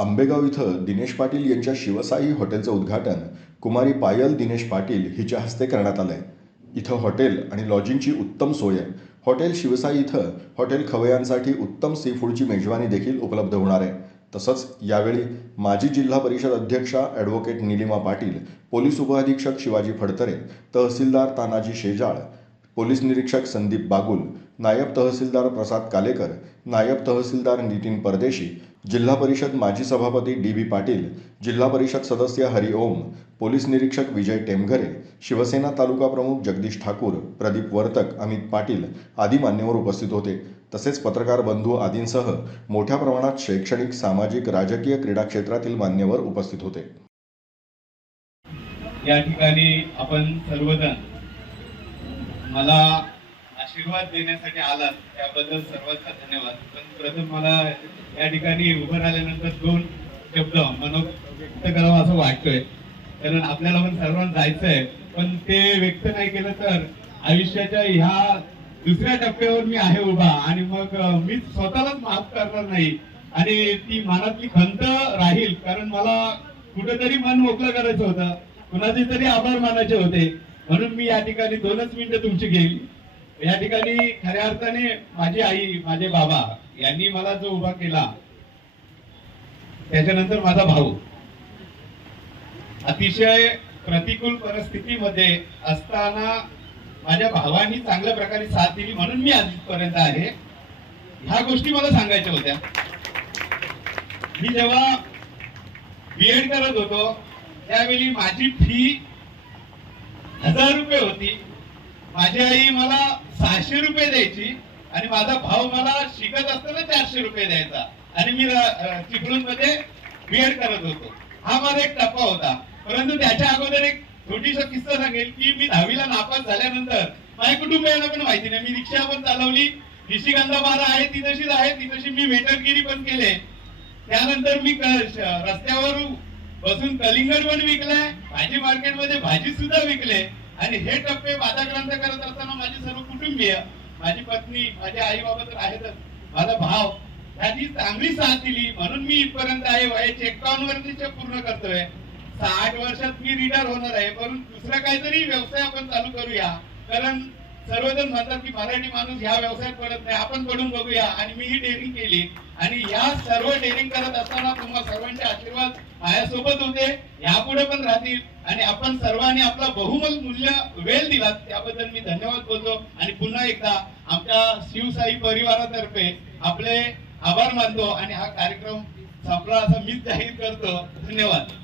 आंबेगाव इथं दिनेश पाटील यांच्या शिवसाई हॉटेलचं उद्घाटन कुमारी पायल दिनेश पाटील हिच्या हस्ते करण्यात आलं आहे इथं हॉटेल आणि लॉजिंगची उत्तम सोय आहे. हॉटेल शिवसाई इथं हॉटेल खवयांसाठी उत्तम सी फूडची मेजवानी देखील उपलब्ध होणार आहे. तसंच यावेळी माजी जिल्हा परिषद अध्यक्षा ॲडव्होकेट निलिमा पाटील पोलीस उपअधीक्षक शिवाजी फडतरे तहसीलदार तानाजी शेजाळ पोलीस निरीक्षक संदीप बागुल नायब तहसीलदार प्रसाद कालेकर नायब तहसीलदार नितीन परदेशी जिल्हा परिषद माजी सभापती डी बी पाटील जिल्हा परिषद सदस्य हरी ओम पोलीस निरीक्षक विजय टेमघरे शिवसेना तालुका प्रमुख जगदीश ठाकूर प्रदीप वर्तक अमित पाटील आदी मान्यवर उपस्थित होते. तसेच पत्रकार बंधू आदींसह मोठ्या प्रमाणात शैक्षणिक सामाजिक राजकीय क्रीडा क्षेत्रातील मान्यवर उपस्थित होते. या ठिकाणी आपण सर्वजण मला आशीर्वाद देण्यासाठी आलात त्याबद्दल सर्वांचा धन्यवाद. पण प्रथम मला या ठिकाणी उभं राहिल्यानंतर दोन शब्द मनो व्यक्त करावा असं वाटतोय. कारण आपल्याला पण सर्वांना जायचंय. पण ते व्यक्त नाही केलं तर आयुष्याच्या ह्या दुसऱ्या टप्प्यावर मी आहे उभा आणि मग मी स्वतःलाच माफ करणार नाही. आणि ती मनातली खंत राहील कारण मला कुठेतरी मन मोकळं करायचं होतं. कुणाचे तरी आभार मानायचे होते. म्हणून मी या ठिकाणी दोनच मिनिटं तुमची घेईल. या ठिकाणी खऱ्या अर्थाने माझी आई माझे बाबा यांनी मला जो उभा केला त्याच्यानंतर माझा भाऊ. अतिशय प्रतिकूल परिस्थितीमध्ये असताना माझ्या भावानी चांगल्या प्रकारे साथ दिली म्हणून मी आजपर्यंत आहे. ह्या गोष्टी मला सांगायच्या होत्या. मी जेव्हा बीएड करत होतो त्यावेळी माझी फी हजार रुपये होती. माझी आई मला सहाशे रुपये द्यायची आणि माझा भाऊ मला शिकत असताना चारशे रुपये द्यायचा. आणि मी चिपळूणमध्ये बीएड करत होतो. हा माझा एक टप्पा होता. परंतु त्याच्या अगोदर एक छोटीसा किस्सा सांगेल की मी दहावीला नापास झाल्यानंतर माझ्या कुटुंबियांना पण माहिती नाही. मी रिक्षा पण चालवली. निशिगंधा बारा आहे ती तशीच आहे. ती तशी मी वेटरगिरी पण केले. त्यानंतर मी रस्त्यावर बसून कलिंगड पण विकलाय भाजी मार्केटमध्ये भाजी सुद्धा विकले. आणि हे टप्पे वादाक्रांत करत असताना माझे सर्व कुटुंबीय माझी पत्नी माझे आई बाबा तर आहेतच माझा भाव त्यांनी चांगली साथ दिली. म्हणून मी इथपर्यंत आहे वयाचे एकावन्न वर्षाचे पूर्ण करतोय. साठ वर्षात मी रिटायर होणार आहे. परंतु दुसरा काहीतरी व्यवसाय आपण चालू करूया. कारण सर्वजण म्हणतात की मराठी माणूस ह्या व्यवसायात पडत नाही आपण पडून बघूया. आणि मी ही डेअरिंग केली. आणि या सर्व डेअरिंग करत असताना तुम्हा सर्वांचे आशीर्वाद माझ्यासोबत होते. यापुढे पण राहतील. आणि आपण सर्वांनी आपला बहुमल मूल्य वेळ दिला त्याबद्दल मी धन्यवाद बोलतो. आणि पुन्हा एकदा आमच्या शिवसाई परिवारातर्फे आपले आभार मानतो. आणि हा कार्यक्रम संपला असं मीच जाहीर करतो. धन्यवाद.